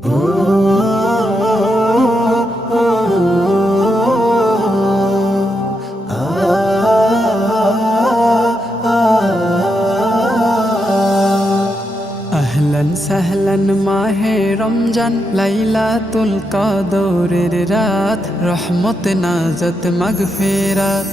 আহলান সাহলান মাহে রমজান লাইলাতুল কদরের রাত রহমত নাজাত মাগফিরাত।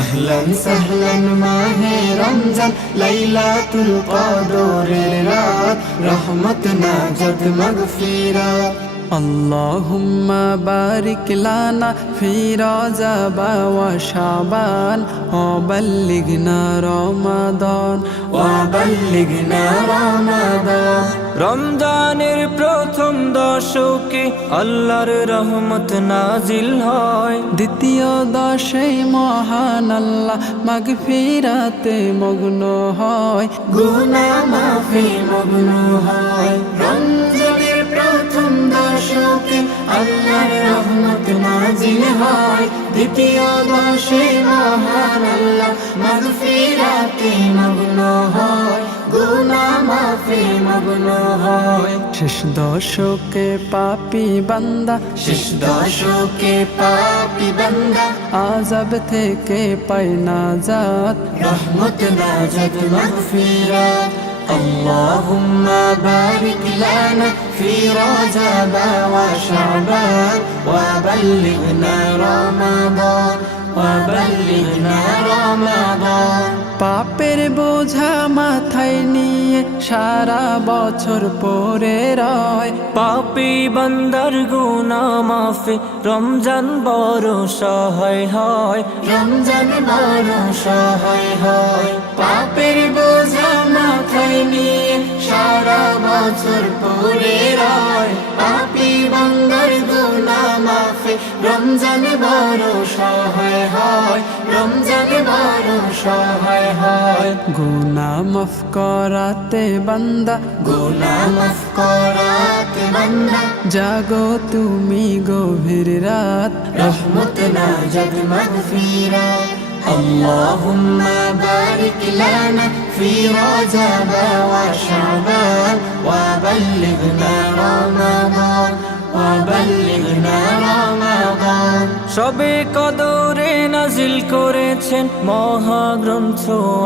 আহলান সাহলান মাহে রমজান লাইলাতুল কদরের রাত রহমত নাজাত মাগফিরাত। اللهم بارك لنا في رجب وشعبان وبلغنا رمضان وبلغنا رمضان। রমজানের প্রথম দশকে আল্লাহর রহমত নাজিল হয়, দ্বিতীয় দশে মহান আল্লাহ মাগফিরাতে মগ্ন হয়, গুনাহ মাফে মগ্ন হয়। রমজানের প্রথম দশকে আল্লাহর রহমত নাজিল হয়, দ্বিতীয় দশে মহান আল্লাহ মাগফিরাতে মগ্ন হয়, গুনাহ মাফে মগ্ন হয়। শেষ দশকে পাপী বান্দা, শেষ দশকে পাপী বান্দা আযাব থেকে পায় নাজাত, রহমত নাজাত মাগফিরাত। اللهم بارك لنا في رجب وشعبان وبلغنا رمضان وبلغنا رمضان। পাপের বোঝা মাথায় নিয়ে সারা বছর পরে রয়, পাপী বান্দার গুনাহ মাফে রমজান বড় সহায় হয়, রমজান বড় সহায় হয়। পাপের বোঝা মাথায় নিয়ে সারা বছর পরে রয়, পাপী বান্দার গুনাহ মাফে রমজান বড় সহায় হয়, রমজান বড় সহায় হয়। গুনাহ মাফ করাতে বান্দা, গুনাহ মাফ করাতে বান্দা জাগো তুমি গভীর রাত, রহমত নাজাত মাগফিরাত। اللهم بارك لنا في رجب وشعبان وبلغنا رمضان وبلغنا رمضان। সবে কদরে নাজিল করেছেন মহাগ্রন্থ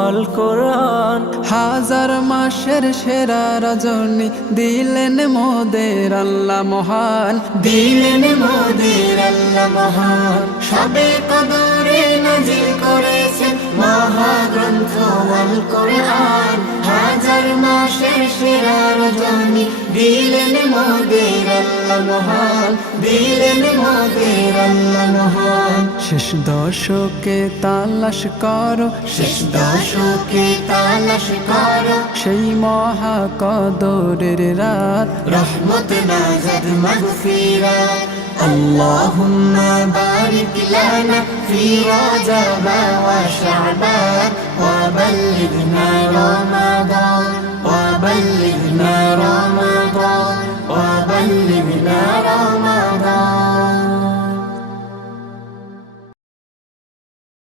আল কোরআন, হাজার মাসের সেরা রজনী দিলেন মোদের আল্লাহ মহান, দিলেন মোদের আল্লাহ মহান। সবে কদরে নাজিল করেছেন মহাগ্রন্থ আল কোরআন, হাজার মাসের সেরা রজনী দিলেন মোদের আল্লাহ মহান, দিলেন মোদের আল্লাহ মহান। শেষ দশকে তালাশ করো, শেষ দশকে তালাশ করো সেই মহা কদরের রাত, রহমত নাজাত মাগফিরাত। اللهم بارك لنا في رجب وشعبان وبلغنا رمضان